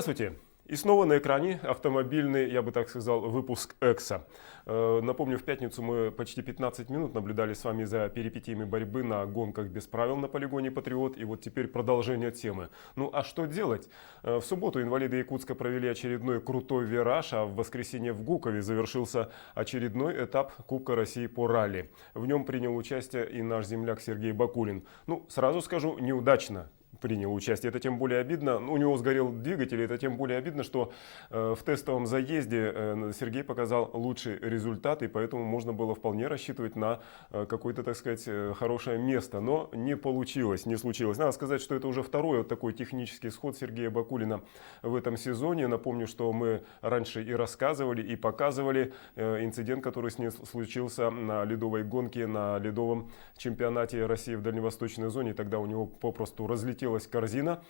Здравствуйте! И снова на экране автомобильный, я бы так сказал, выпуск Экса. Напомню, в пятницу мы почти 15 минут наблюдали с вами за перипетиями борьбы на гонках без правил на полигоне «Патриот». И вот теперь продолжение темы. Ну а что делать? В субботу инвалиды Якутска провели очередной крутой вираж, а в воскресенье в Гукове завершился очередной этап Кубка России по ралли. В нем принял участие и наш земляк Сергей Бакулин. Ну, сразу скажу, неудачно принял участие. Это тем более обидно. У него сгорел двигатель, это тем более обидно, что в тестовом заезде Сергей показал лучший результат, и поэтому можно было вполне рассчитывать на какое-то, так сказать, хорошее место. Но не получилось, не случилось. Надо сказать, что это уже второй вот такой технический сход Сергея Бакулина в этом сезоне. Напомню, что мы раньше и рассказывали, и показывали инцидент, который с ним случился на ледовой гонке, на ледовом чемпионате России в дальневосточной зоне. Тогда у него попросту разлетелась корзина,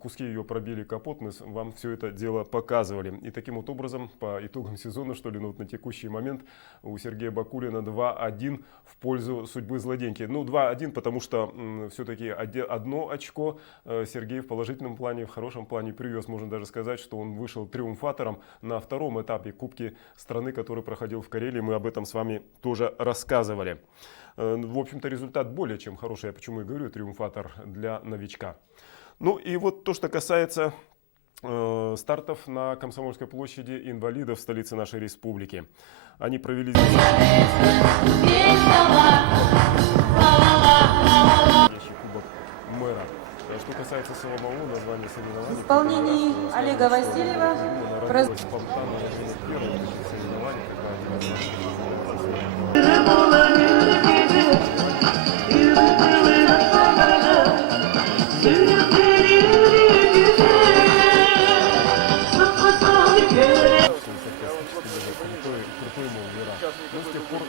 куски ее пробили капот, мы вам все это дело показывали. И таким вот образом, по итогам сезона, что ли, на текущий момент у Сергея Бакулина 2-1 в пользу судьбы злодейки. Ну, 2-1, потому что все-таки одно очко Сергей в положительном плане, в хорошем плане привез. Можно даже сказать, что он вышел триумфатором на втором этапе Кубки страны, который проходил в Карелии. Мы об этом с вами тоже рассказывали. В общем-то, результат более чем хороший, я почему и говорю, триумфатор для новичка. Ну и вот то, что касается стартов на Комсомольской площади инвалидов в столице нашей республики. Они провели здесь Кубок мэра. Что касается самого названия соревнований, в исполнении Олега Васильева спонтанно первое соревнование, но с тех пор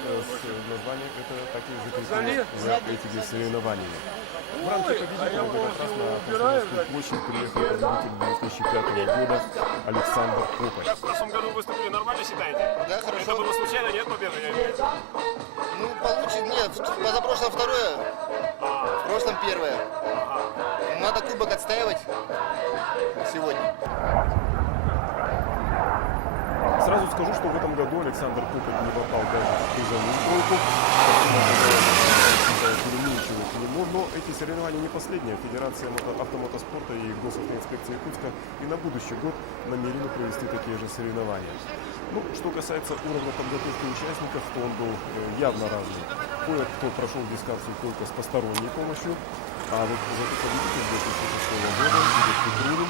название это так и закрепилось за этими соревнованиями. В рамках победителя в этот раз на Комсомольскую площадь приехал победитель 2005 года Александр Копоть. Как в прошлом году выступили, нормально считаете? Да, хорошо. Это было случайно, нет победы? Ну, получится, нет, позапрошлом второе, в прошлом первое. Надо кубок отстаивать сегодня. Сразу скажу, что в этом году Александр Копоть не попал даже в призовую тройку. Но эти соревнования не последние. Федерация автомотоспорта и госавтоинспекция Якутска и на будущий год намерены провести такие же соревнования. Ну, что касается уровня подготовки участников, то он был явно разный. Кое-кто прошел дистанцию только с посторонней помощью, а вот зато победитель 2006 года, Игорь Петрунин,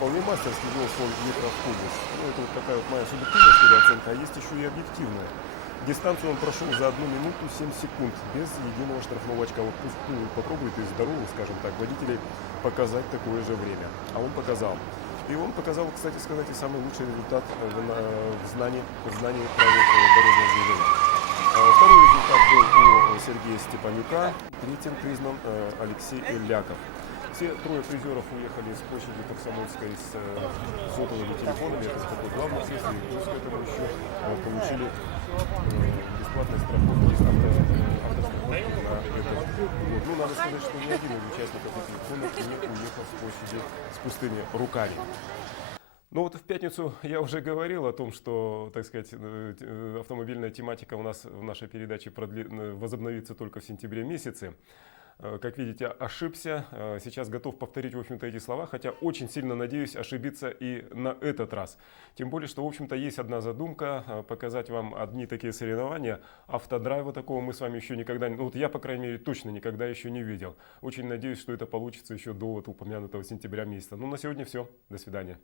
вполне мастерски вел свой микроавтобус. Ну, это вот такая вот моя субъективная оценка, а есть еще и объективная. Дистанцию он прошел за 1 минуту 7 секунд, без единого штрафного очка. Вот пусть попробует из здоровых, скажем так, водителей показать такое же время. А он показал. И он показал, кстати сказать, и самый лучший результат в знании правил дорожного движения. Второй результат был у Сергея Степанюка, третьим признан Алексей Ильяков. Все трое призеров уехали с площади Комсомольской с сотовыми телефонами, это такой главный приз, и плюс к этому еще получили бесплатный страховку автостраховки на этот год. Ну, надо сказать, что ни один из участников этих гонок не уехал с площади с пустыми руками. Ну вот в пятницу я уже говорил о том, что, так сказать, автомобильная тематика у нас в нашей передаче возобновится только в сентябре месяце. Как видите, ошибся. Сейчас готов повторить, в общем-то, эти слова, хотя очень сильно надеюсь ошибиться и на этот раз. Тем более, что, в общем-то, есть одна задумка, показать вам одни такие соревнования. Автодрайва такого мы с вами еще никогда, ну вот я, по крайней мере, точно никогда еще не видел. Очень надеюсь, что это получится еще до вот упомянутого сентября месяца. Ну, на сегодня все. До свидания.